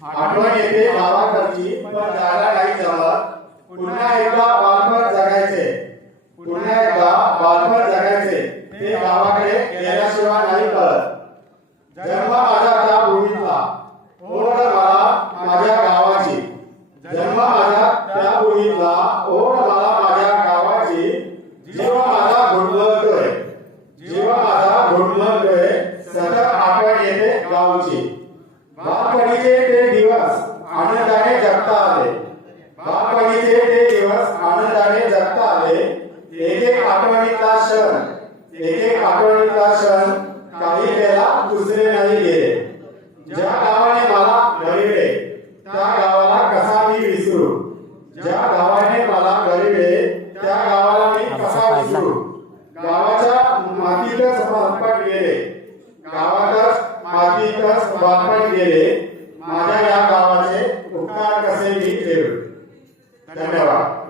आठवण येते गावाकडची पण जायला नाही जमत. पुन्हा एकदा बालपण जगायचे, पुन्हा एकदा बालपण जगायचे ते गावाकडे गेल्याशिवाय नाही कळत. जन्म माझ्या त्या भूमीतला, ओढ मला माझ्या गावाची. जन्म माझ्या त्या भूमीतला, ओढ मला माझ्या गावाची. जीव माझा घुटमळतोय, जीव माझा घुटमळतोय, सतत आठवण येते गावची. बालपणीचे ते दिवस आनंदाने जगता आले, बालपणीचे ते दिवस आनंदाने जगता आले. एक एक आठवणीतला क्षण, एक एक आठवणीतला क्षण काही वेळा दुसरे नाही गेले. ज्या गावाने मला घडविले त्या गावाला कसा मी विसरू, ज्या गावाने मला घडविले त्या गावाला मी कसा विसरू. गावाच्या मातीतच बालपण गेले, गावातच मातीतच बालपण गेले. माझ्या या गावाचे उपकार कसे मी फेडू. धन्यवाद.